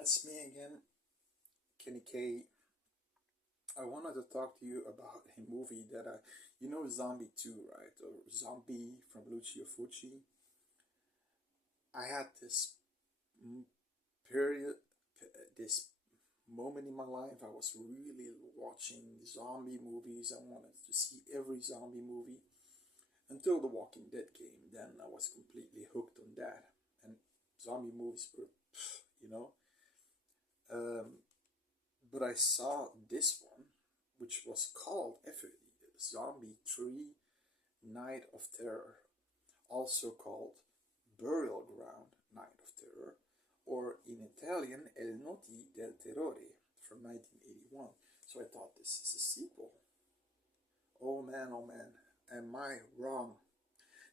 It's me again, Kenny K. I wanted to talk to you about a movie that you know Zombie 2, right? Or Zombie from Lucio Fucci. I had this m- period, this moment in my life. I was really watching zombie movies. I wanted to see every zombie movie until The Walking Dead came. Then I was completely hooked on that. And zombie movies were, you know. Um, But I saw this one, which was called actually Zombie 3 Night of Terror, also called Burial Ground Night of Terror, or in Italian El Noti del Terrore from 1981. So I thought this is a sequel. Oh man, am I wrong?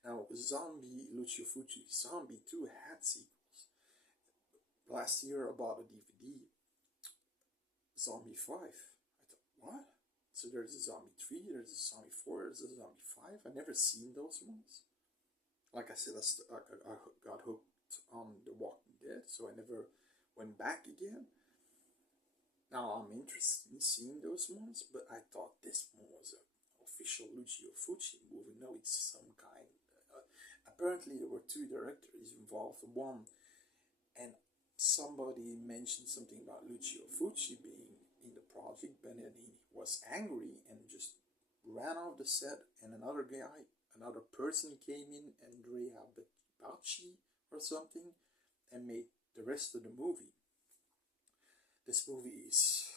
Now, Zombie Lucio Fucci Zombie 2 had sequels. Last year I bought a DVD, Zombie 5. I thought, what? So there's a Zombie 3, there's a Zombie 4, there's a Zombie 5. I never seen those ones. Like I said, I got hooked on The Walking Dead, so I never went back again. Now I'm interested in seeing those ones, but I thought this one was an official Lucio Fucci movie. No, it's some kind. Apparently, there were two directors involved. One, and somebody mentioned something about Lucio Fucci being in the project. Benedini was angry and just ran off the set, and another person came in, Andrea Bacci or something, and made the rest of the movie. This movie is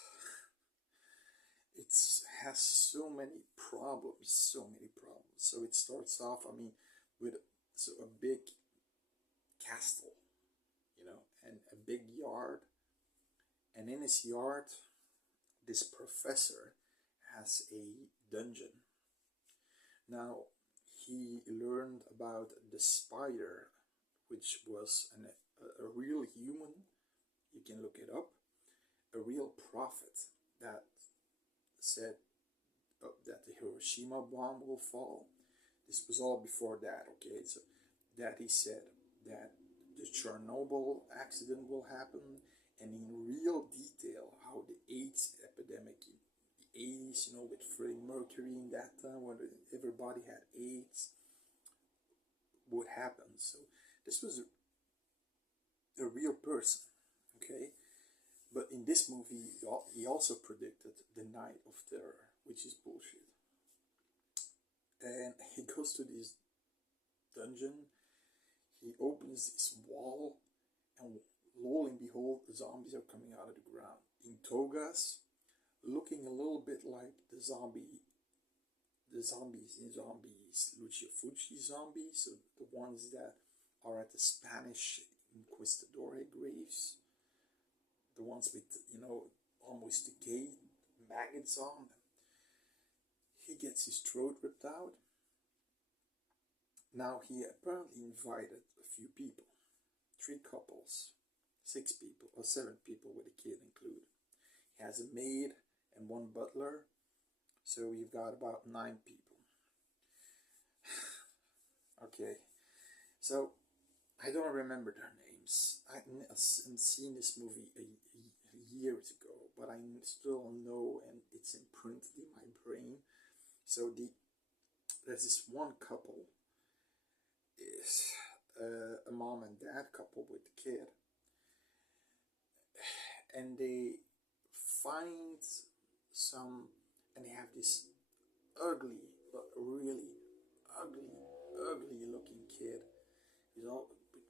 it has so many problems. So it starts off, I mean, with a big castle, and a big yard, and in his yard, this professor has a dungeon. Now, he learned about the spider, which was a real human. You can look it up. A real prophet that said that the Hiroshima bomb will fall. This was all before that, okay? So that he said that the Chernobyl accident will happen, and in real detail how the AIDS epidemic in the 80s, with Freddie Mercury in that time when everybody had AIDS, would happen. So this was a real person, okay? But in this movie, he also predicted the Night of Terror, which is bullshit. And he goes to this dungeon, he opens this wall, and lo and behold, the zombies are coming out of the ground in togas, looking a little bit like the zombies in Zombies Lucio Fucci zombies, so the ones that are at the Spanish Inquistador graves, the ones with almost decayed maggots on them. He gets his throat ripped out. Now he apparently invited a few people, three couples, six people, or seven people with a kid included. He has a maid and one butler, so you've got about 9 people. Okay, so I don't remember their names. I have seen this movie years ago, but I still know, and it's imprinted in my brain. So there's this one couple, is a mom and dad couple with the kid, and they find some, and they have this ugly, but really ugly, ugly looking kid. He's all with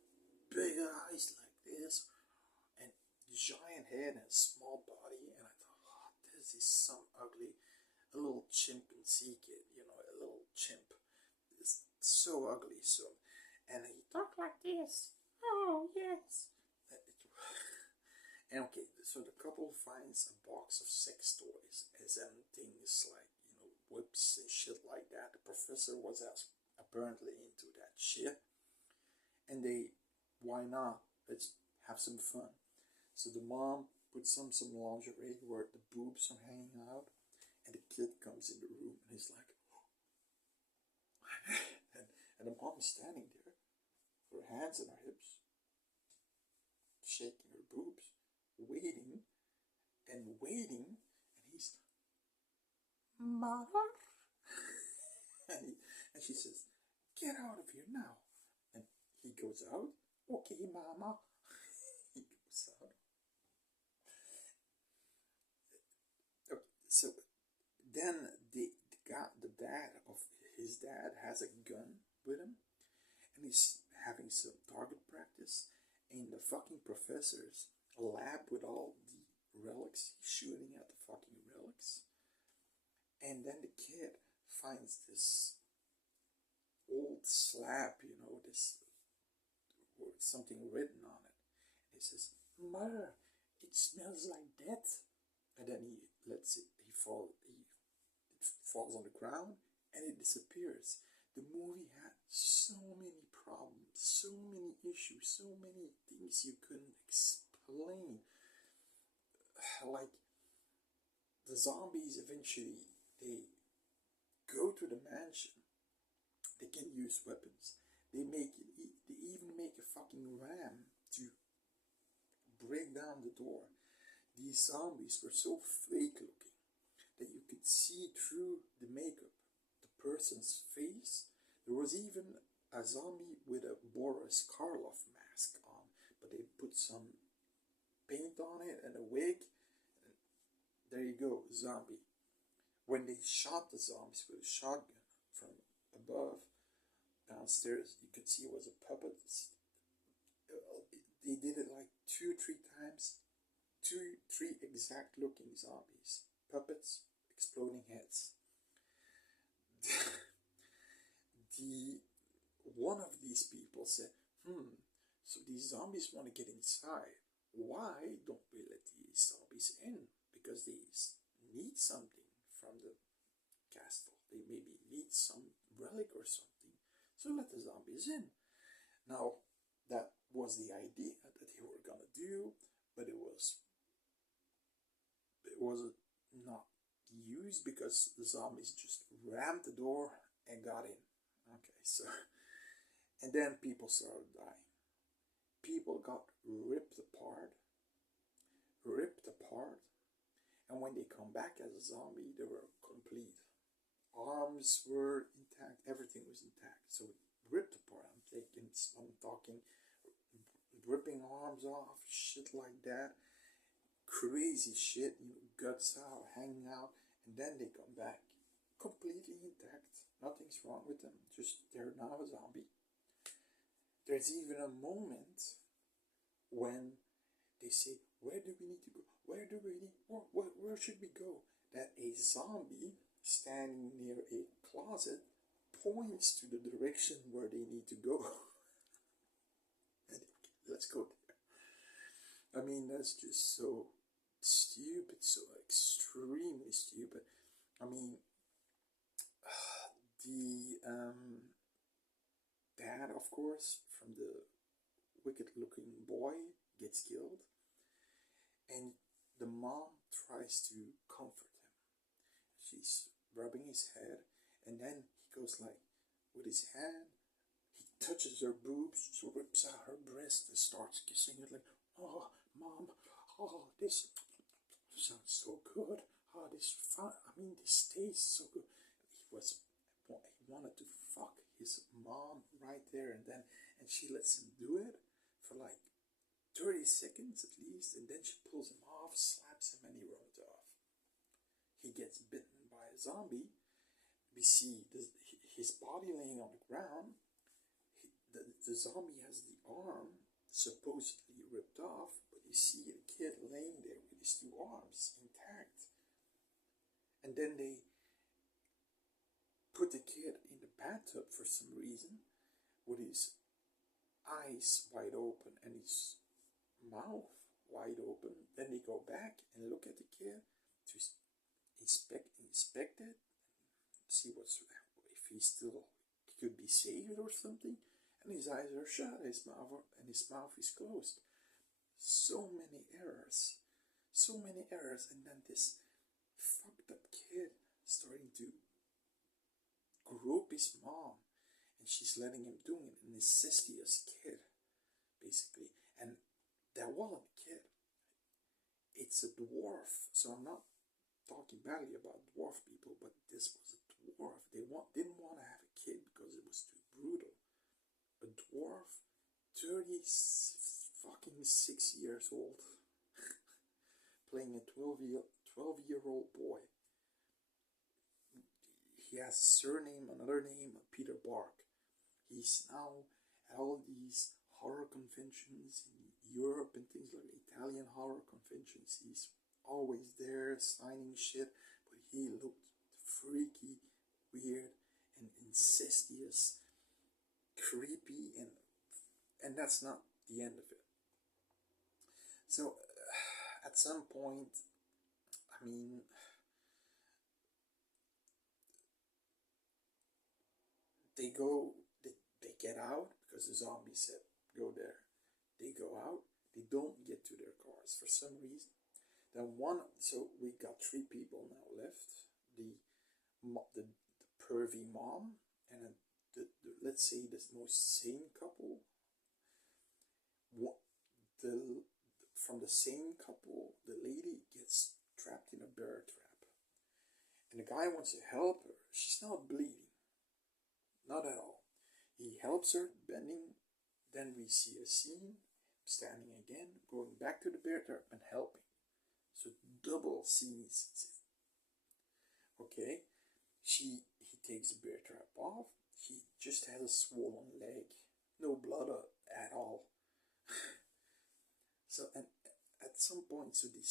big eyes like this, and giant head and small body. And I thought, oh, this is some ugly, a little chimpanzee kid, a little chimp. It's so ugly. So, and he talked like this. Oh yes. And okay, so the couple finds a box of sex toys, as in things like, whips and shit like that. The professor was apparently into that shit. And why not? Let's have some fun. So the mom puts on some lingerie where the boobs are hanging out, and the kid comes in the room and he's like, and the mom is standing there, her hands on her hips, shaking her boobs. waiting and waiting, and he's, Mother? And she says, get out of here now. And he goes out. Okay, Mama. He goes out. Okay, so then the dad of his dad has a gun with him, and he's having some target practice. And the fucking professor's lab with all the relics, he's shooting at the fucking relics. And then the kid finds this old slab, this with something written on it. And he says, Mother, it smells like death. And then he lets it, it falls on the ground and it disappears. The movie had so many problems, so many issues, so many things you couldn't explain. Like, the zombies eventually, they go to the mansion. They can use weapons. They even make a fucking ram to break down the door. These zombies were so fake looking that you could see through the makeup, the person's face. There was even a zombie with a Boris Karloff mask on, but they put some paint on it and a wig. And there you go, zombie. When they shot the zombies with a shotgun from above, downstairs, you could see it was a puppet. They did it like 2-3 times. 2-3 exact looking zombies. Puppets, exploding heads. One of these people said, so these zombies want to get inside. Why don't we let these zombies in? Because they need something from the castle. They maybe need some relic or something. So let the zombies in. Now, that was the idea that they were gonna do, but it was not used because the zombies just rammed the door and got in. Okay, so, and then people started dying. People got ripped apart, and when they come back as a zombie, they were complete. Arms were intact, everything was intact. So ripped apart. I'm talking ripping arms off, shit like that. Crazy shit, guts out, hanging out, and then they come back completely intact. Nothing's wrong with them, just they're now a zombie. There's even a moment when they say, where do we need to go? Where should we go? That a zombie standing near a closet points to the direction where they need to go. Let's go there. I mean, that's just so stupid, so extremely stupid. I mean, the dad, of course, from the wicked-looking boy gets killed, and the mom tries to comfort him. She's rubbing his head, and then he goes like, with his hand, he touches her boobs, so rips out her breast and starts kissing it like, oh, Mom, oh, this sounds so good. Oh, this fun. I mean, this tastes so good. He wanted to fuck his mom right there and then, and she lets him do it for like 30 seconds at least, and then she pulls him off, slaps him, and he runs off. He gets bitten by a zombie. We see his body laying on the ground. The zombie has the arm supposedly ripped off, but you see the kid laying there with his two arms intact. And then they put the kid in the bathtub for some reason, with his eyes wide open and his mouth wide open. Then they go back and look at the kid to inspect it, see if he still could be saved or something. And his eyes are shut, his mouth is closed. So many errors, and then this fucked up kid starting to grope his mom, and she's letting him do it, an incestuous kid, basically. And that wasn't a kid. it's a dwarf. So I'm not talking badly about dwarf people, but this was a dwarf. They didn't want to have a kid because it was too brutal. A dwarf, 30 fucking 6 years old, playing a 12-year-old boy. He has a surname, another name, Peter Bark. He's now at all these horror conventions in Europe and things like Italian horror conventions. He's always there signing shit, but he looked freaky, weird, and incestuous, creepy, and that's not the end of it. So at some point, I mean, they go, they get out because the zombie said go there. They go out. They don't get to their cars for some reason. Then so we got three people now left. The pervy mom and let's say the most sane couple. The From the same couple, the lady gets trapped in a bear trap, and the guy wants to help her. She's not bleeding, not at all. He helps her bending. Then we see a scene standing again, going back to the bear trap and helping. So double scenes. Okay, he takes the bear trap off. He just has a swollen leg, no blood at all. So and at some point, so they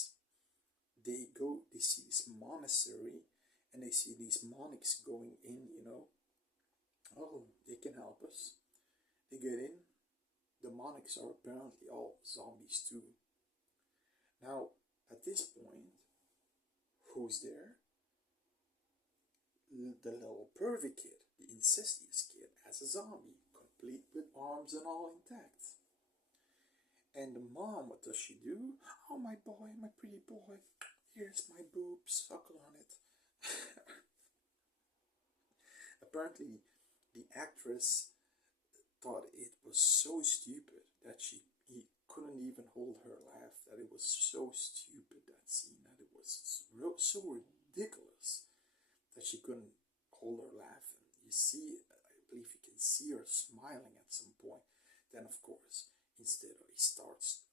see this monastery, and they see these monks going in. Oh, they can help us. They get in. The monks are apparently all zombies too. Now, at this point, who's there? The little pervy kid, the incestuous kid, as a zombie, complete with arms and all intact. And the mom, what does she do? Oh, my boy, my pretty boy, here's my boob, suckle on it. Apparently, the actress thought it was so stupid that he couldn't even hold her laugh, that it was so stupid, that scene, that it was so ridiculous that she couldn't hold her laugh. And you see, I believe you can see her smiling at some point. Then, of course, instead he starts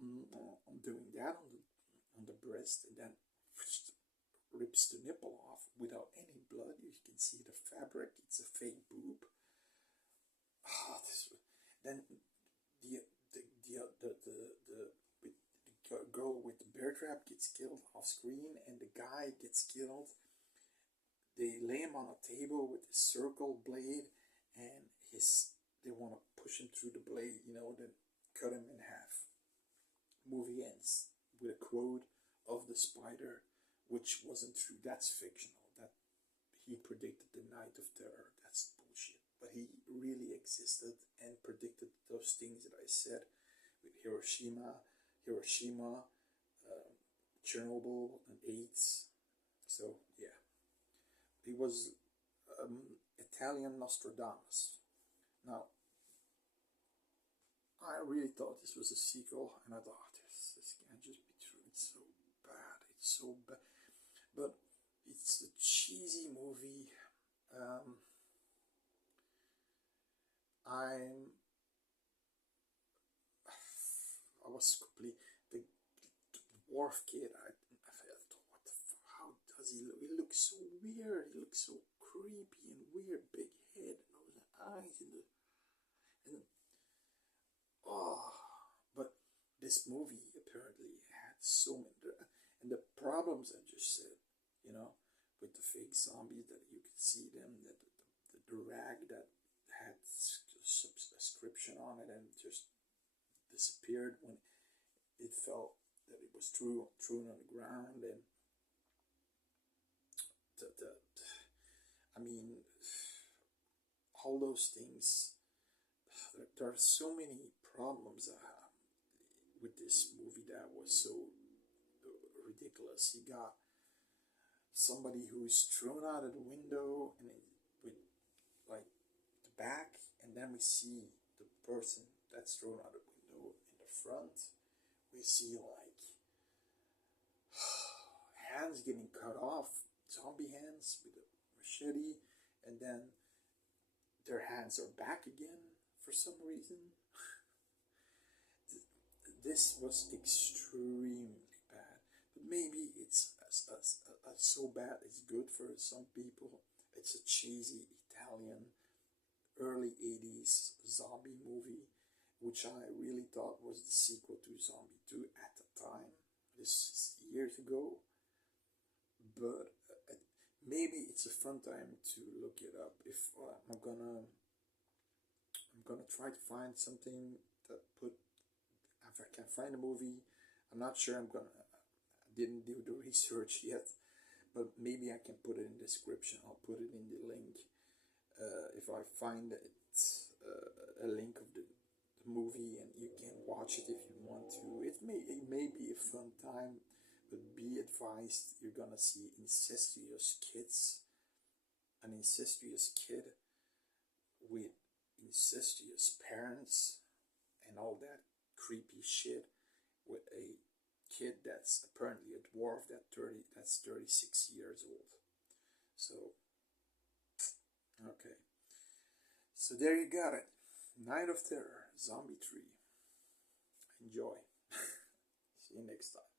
doing that on the breast, and then rips the nipple off without any blood. You can see the fabric. It's a fake boob. Then the girl with the bear trap gets killed off screen, and the guy gets killed. They lay him on a table with a circle blade, and they want to push him through the blade, then cut him in half. Movie ends with a quote of the spider, which wasn't true. That's fictional. That he predicted the Night of Terror. That's bullshit. But he really existed and predicted those things that I said with Hiroshima, Chernobyl, and AIDS. So yeah, he was Italian Nostradamus. Now, I really thought this was a sequel, and I thought this can't just be true. It's so bad. It's so bad. But it's a cheesy movie. I was complete. The dwarf kid. I thought, what the fuck? How does he look? He looks so weird. He looks so creepy and weird. Big head and those eyes and but this movie apparently had so many, and the problems I just said, with the fake zombies, that you could see them, that the rag that had subscription on it and just disappeared when it felt that it was thrown on the ground, and I mean, all those things. There are so many problems with this movie that was so ridiculous. You got somebody who's thrown out of the window, and with like the back, and then we see the person that's thrown out of the window in the front. We see like hands getting cut off, zombie hands with a machete, and then their hands are back again for some reason. This was extremely bad, but maybe it's so bad it's good for some people. It's a cheesy Italian early 80s zombie movie, which I really thought was the sequel to Zombie 2 at the time. This is years ago, but maybe it's a fun time to look it up. If I'm gonna try to find something that put if I can find a movie. I'm not sure. I didn't do the research yet, but maybe I can put it in the description. I'll put it in the link. If I find it, a link of the movie, and you can watch it if you want to. It may be a fun time, but be advised, you're gonna see incestuous kids, an incestuous kid with incestuous parents, and all that creepy shit with a kid that's apparently a dwarf that's 36 years old. So okay. So there you got it. Night of Terror, Zombie 3. Enjoy. See you next time.